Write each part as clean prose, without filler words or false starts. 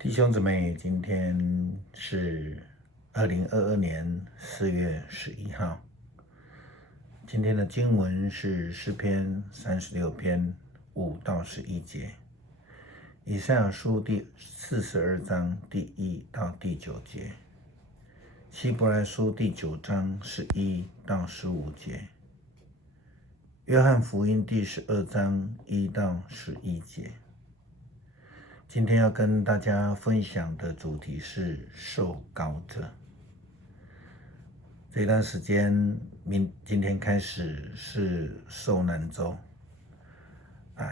弟兄姊妹，今天是2022年4月11号。今天的经文是诗篇36篇5到11节，以赛亚书第42章第1到第9节，希伯来书第9章11到15节，约翰福音第12章1到11节。今天要跟大家分享的主题是受膏者。这段时间，今天开始是受难周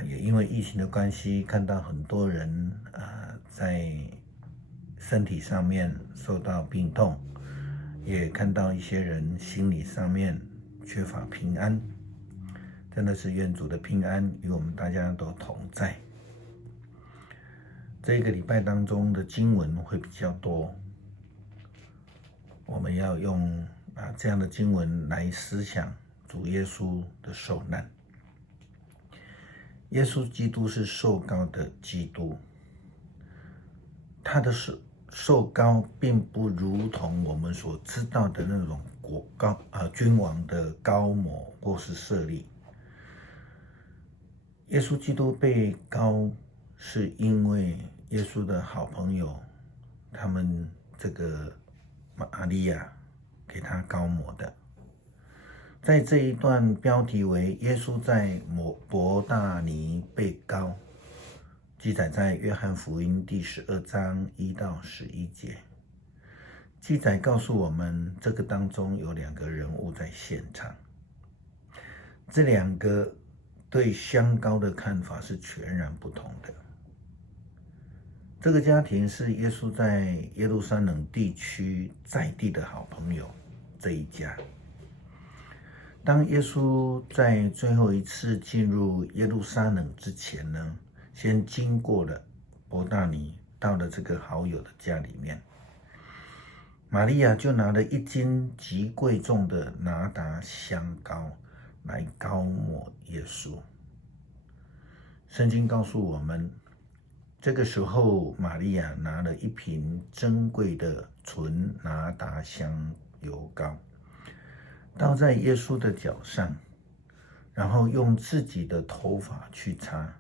也因为疫情的关系，看到很多人在身体上面受到病痛，也看到一些人心理上面缺乏平安。真的是愿主的平安与我们大家都同在。这个礼拜当中的经文会比较多，我们要用这样的经文来思想主耶稣的受难。耶稣基督是受膏的基督，他的受膏并不如同我们所知道的那种君王的膏抹或是设立。耶稣基督被膏是因为耶稣的好朋友，他们这个玛利亚给他膏抹的。在这一段标题为耶稣在伯大尼被膏，记载在约翰福音第12章1到11节。记载告诉我们，这个当中有2个人物在现场，这2个对香膏的看法是全然不同的。这个家庭是耶稣在耶路撒冷地区在地的好朋友这一家。当耶稣在最后一次进入耶路撒冷之前呢，先经过了伯大尼，到了这个好友的家里面。玛利亚就拿了1斤极贵重的拿达香膏来膏抹耶稣。圣经告诉我们，这个时候玛利亚拿了1瓶珍贵的纯拿达香油膏，倒在耶稣的脚上，然后用自己的头发去擦，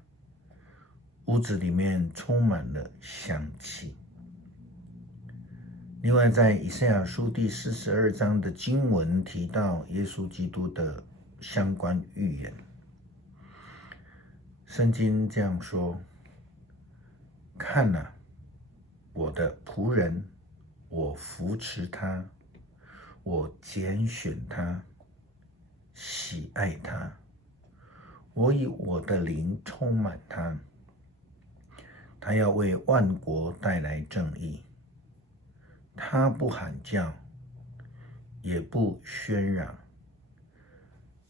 屋子里面充满了香气。另外，在以赛亚书第42章的经文提到耶稣基督的相关预言。圣经这样说：看啊，我的仆人，我扶持他，我拣选他，喜爱他，我以我的灵充满他，他要为万国带来正义。他不喊叫，也不喧嚷，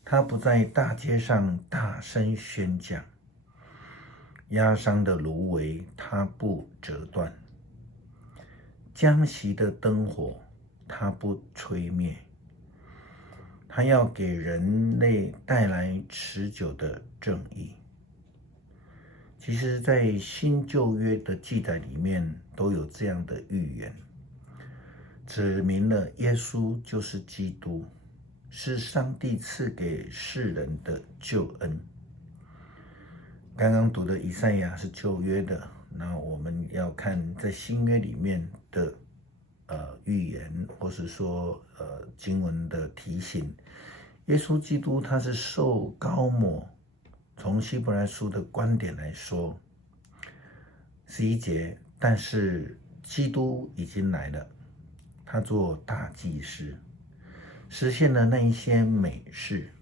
他不在大街上大声宣讲。压伤的芦苇他不折断，将熄的灯火他不吹灭。他要给人类带来持久的正义。其实在新旧约的记载里面都有这样的预言，指明了耶稣就是基督，是上帝赐给世人的救恩。刚刚读的以赛亚是旧约的，那我们要看在新约里面的预言，或是说经文的提醒。耶稣基督他是受膏抹，从希伯来书的观点来说，11节，但是基督已经来了，他做大祭司，实现了那一些美事。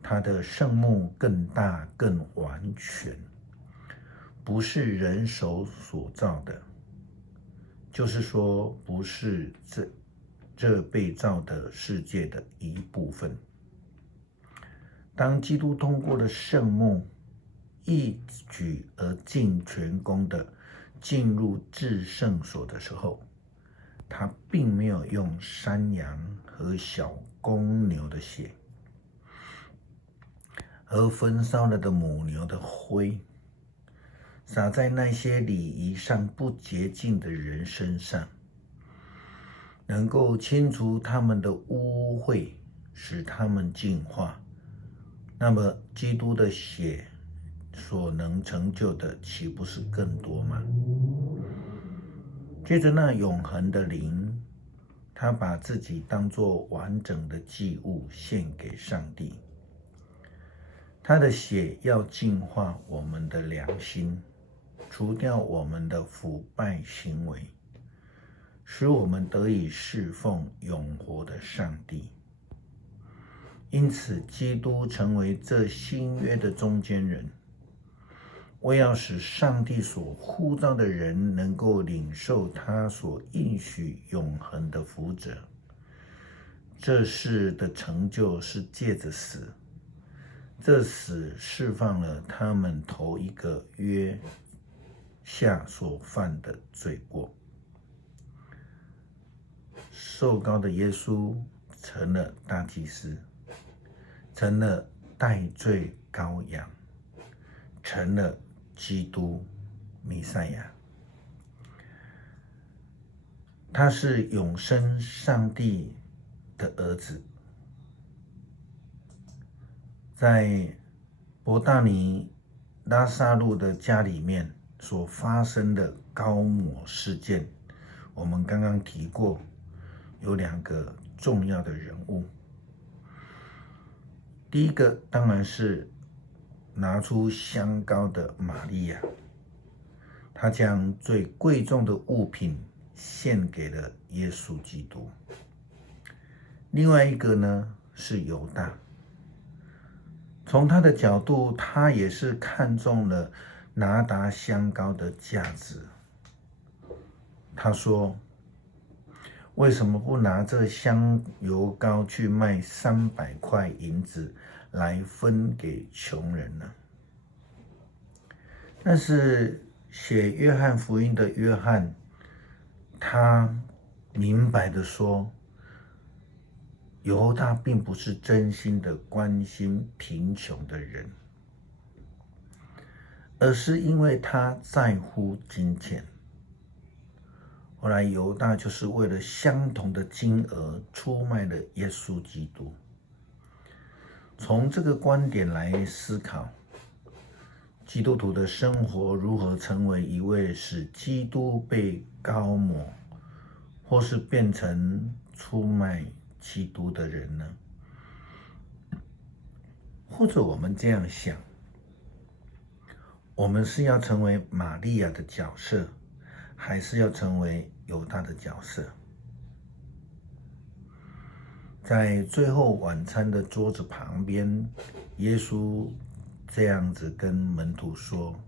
他的圣幕更大更完全，不是人手所造的，就是说不是这被造的世界的一部分。当基督通过了圣幕，一举而尽全功的进入至圣所的时候，他并没有用山羊和小公牛的血和焚烧了的母牛的灰，撒在那些礼仪上不洁净的人身上，能够清除他们的污秽，使他们净化。那么基督的血所能成就的，岂不是更多吗？接着那永恒的灵，他把自己当作完整的祭物献给上帝。他的血要净化我们的良心，除掉我们的腐败行为，使我们得以侍奉永活的上帝。因此，基督成为这新约的中间人，为要使上帝所呼召的人能够领受他所应许永恒的福祉。这事的成就是借着死，这死释放了他们头一个约下所犯的罪过。受膏的耶稣成了大祭司，成了代罪羔羊，成了基督弥赛亚。他是永生上帝的儿子。在伯大尼拉撒路的家里面所发生的膏抹事件，我们刚刚提过，有2个重要的人物。第一个当然是拿出香膏的玛利亚，她将最贵重的物品献给了耶稣基督。另外一个呢是犹大，从他的角度，他也是看中了拿达香膏的价值。他说，为什么不拿这香油膏去卖300块银子来分给穷人呢？但是写约翰福音的约翰，他明白的说，犹大并不是真心的关心贫穷的人，而是因为他在乎金钱。后来犹大就是为了相同的金额出卖了耶稣基督。从这个观点来思考，基督徒的生活如何成为一位使基督被膏抹，或是变成出卖基督的人呢？或者我们这样想，我们是要成为玛利亚的角色，还是要成为犹大的角色？在最后晚餐的桌子旁边，耶稣这样子跟门徒说，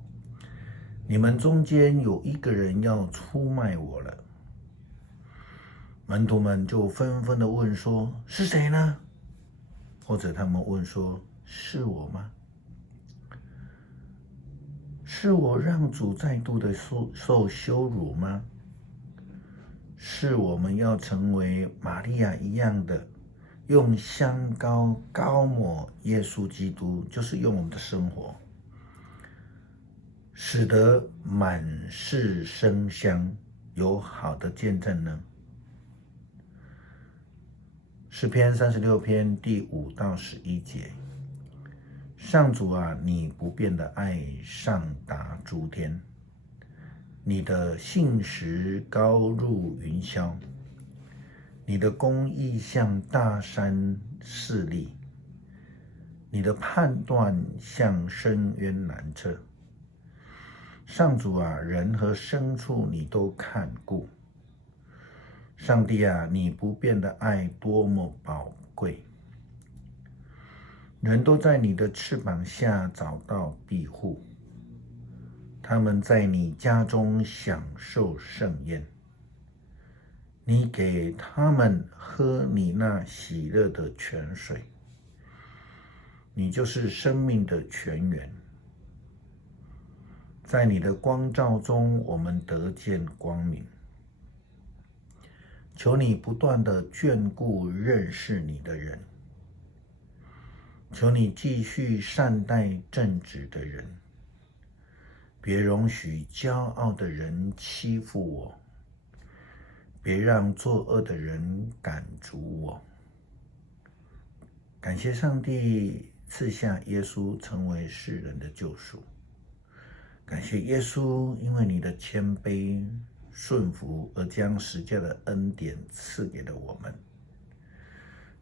你们中间有一个人要出卖我了。门徒们就纷纷的问说，是谁呢？或者他们问说，是我吗？是我让主再度的受羞辱吗？是我们要成为玛利亚一样的，用香膏膏抹耶稣基督，就是用我们的生活，使得满室生香，有好的见证呢？诗篇36篇第5到11节，上主啊，你不变的爱上达诸天，你的信实高入云霄，你的公义像大山势立，你的判断像深渊难测。上主啊，人和牲畜你都看顾。上帝啊，你不变的爱多么宝贵！人都在你的翅膀下找到庇护，他们在你家中享受盛宴。你给他们喝你那喜乐的泉水，你就是生命的泉源。在你的光照中，我们得见光明。求你不断的眷顾认识你的人，求你继续善待正直的人，别容许骄傲的人欺负我，别让作恶的人赶逐我。感谢上帝赐下耶稣成为世人的救赎。感谢耶稣，因为你的谦卑顺服而将十架的恩典赐给了我们。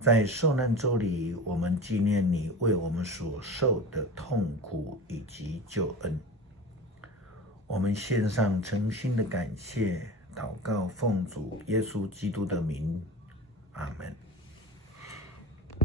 在受难周里，我们纪念你为我们所受的痛苦以及救恩。我们献上诚心的感谢，祷告奉主耶稣基督的名，阿们。